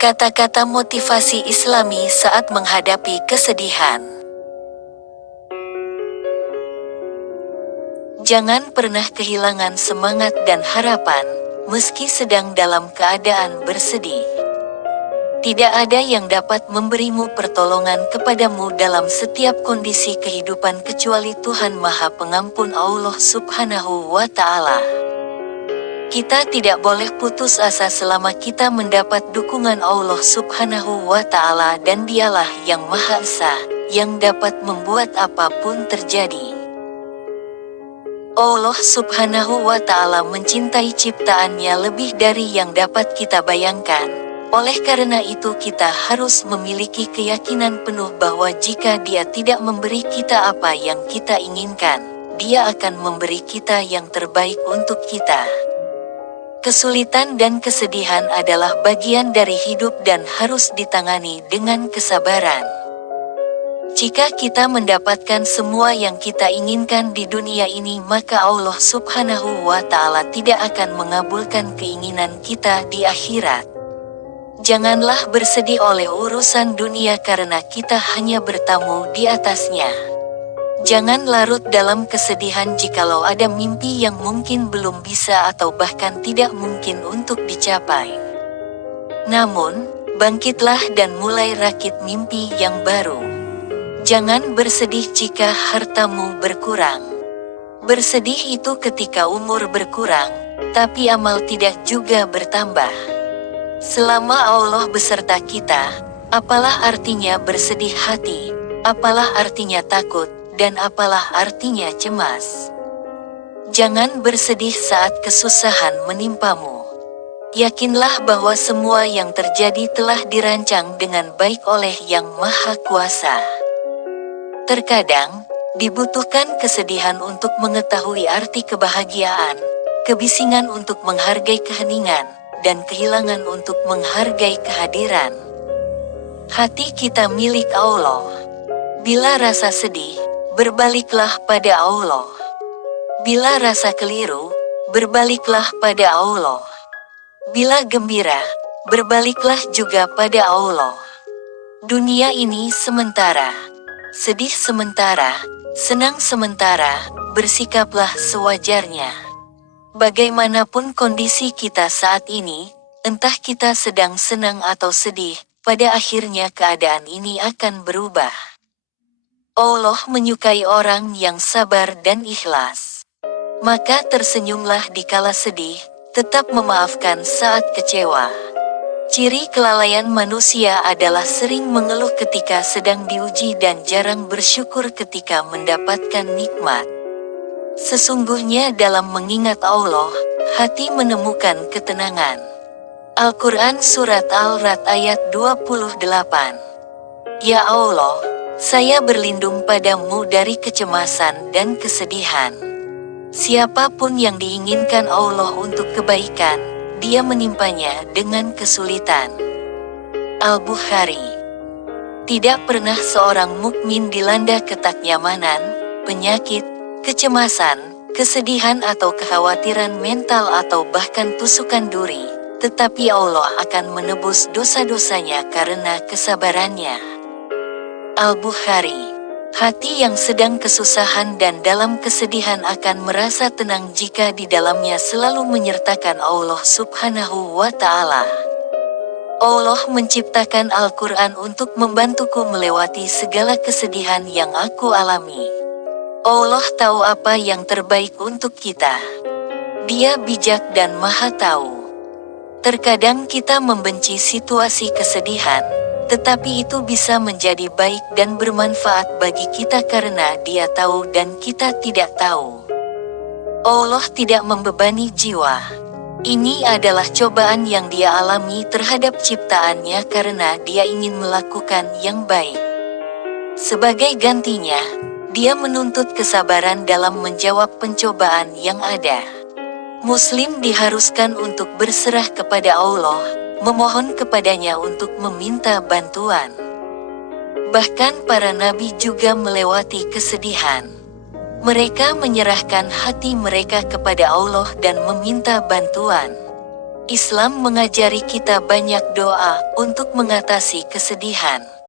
Kata-kata motivasi Islami saat menghadapi kesedihan. Jangan pernah kehilangan semangat dan harapan, meski sedang dalam keadaan bersedih. Tidak ada yang dapat memberimu pertolongan kepadamu dalam setiap kondisi kehidupan kecuali Tuhan Maha Pengampun Allah Subhanahu wa Ta'ala. Kita tidak boleh putus asa selama kita mendapat dukungan Allah Subhanahu wa Ta'ala, dan Dialah yang Maha Esa, yang dapat membuat apapun terjadi. Allah Subhanahu wa Ta'ala mencintai ciptaannya lebih dari yang dapat kita bayangkan. Oleh karena itu kita harus memiliki keyakinan penuh bahwa jika Dia tidak memberi kita apa yang kita inginkan, Dia akan memberi kita yang terbaik untuk kita. Kesulitan dan kesedihan adalah bagian dari hidup dan harus ditangani dengan kesabaran. Jika kita mendapatkan semua yang kita inginkan di dunia ini, maka Allah Subhanahu wa Ta'ala tidak akan mengabulkan keinginan kita di akhirat. Janganlah bersedih oleh urusan dunia karena kita hanya bertamu di atasnya. Jangan larut dalam kesedihan jikalau ada mimpi yang mungkin belum bisa atau bahkan tidak mungkin untuk dicapai. Namun, bangkitlah dan mulai rakit mimpi yang baru. Jangan bersedih jika hartamu berkurang. Bersedih itu ketika umur berkurang, tapi amal tidak juga bertambah. Selama Allah beserta kita, apalah artinya bersedih hati, apalah artinya takut, dan apalah artinya cemas. Jangan bersedih saat kesusahan menimpamu. Yakinlah bahwa semua yang terjadi telah dirancang dengan baik oleh Yang Maha Kuasa. Terkadang, dibutuhkan kesedihan untuk mengetahui arti kebahagiaan, kebisingan untuk menghargai keheningan, dan kehilangan untuk menghargai kehadiran. Hati kita milik Allah. Bila rasa sedih, berbaliklah pada Allah. Bila rasa keliru, berbaliklah pada Allah. Bila gembira, berbaliklah juga pada Allah. Dunia ini sementara, sedih sementara, senang sementara, bersikaplah sewajarnya. Bagaimanapun kondisi kita saat ini, entah kita sedang senang atau sedih, pada akhirnya keadaan ini akan berubah. Allah menyukai orang yang sabar dan ikhlas. Maka tersenyumlah dikala sedih, tetap memaafkan saat kecewa. Ciri kelalaian manusia adalah sering mengeluh ketika sedang diuji dan jarang bersyukur ketika mendapatkan nikmat. Sesungguhnya dalam mengingat Allah, hati menemukan ketenangan. Al-Quran Surat Al-Ra'd ayat 28. Ya Allah, saya berlindung padamu dari kecemasan dan kesedihan. Siapapun yang diinginkan Allah untuk kebaikan, Dia menimpanya dengan kesulitan. Al-Bukhari. Tidak pernah seorang mukmin dilanda ketaknyamanan, penyakit, kecemasan, kesedihan atau kekhawatiran mental atau bahkan tusukan duri, tetapi Allah akan menebus dosa-dosanya karena kesabarannya. Al-Bukhari. Hati yang sedang kesusahan dan dalam kesedihan akan merasa tenang jika di dalamnya selalu menyertakan Allah Subhanahu wa Ta'ala. Allah menciptakan Al-Quran untuk membantuku melewati segala kesedihan yang aku alami. Allah tahu apa yang terbaik untuk kita. Dia bijak dan Maha Tahu. Terkadang kita membenci situasi kesedihan, tetapi itu bisa menjadi baik dan bermanfaat bagi kita karena Dia tahu dan kita tidak tahu. Allah tidak membebani jiwa. Ini adalah cobaan yang Dia alami terhadap ciptaannya karena Dia ingin melakukan yang baik. Sebagai gantinya, Dia menuntut kesabaran dalam menjawab pencobaan yang ada. Muslim diharuskan untuk berserah kepada Allah, memohon kepadanya untuk meminta bantuan. Bahkan para nabi juga melewati kesedihan. Mereka menyerahkan hati mereka kepada Allah dan meminta bantuan. Islam mengajari kita banyak doa untuk mengatasi kesedihan.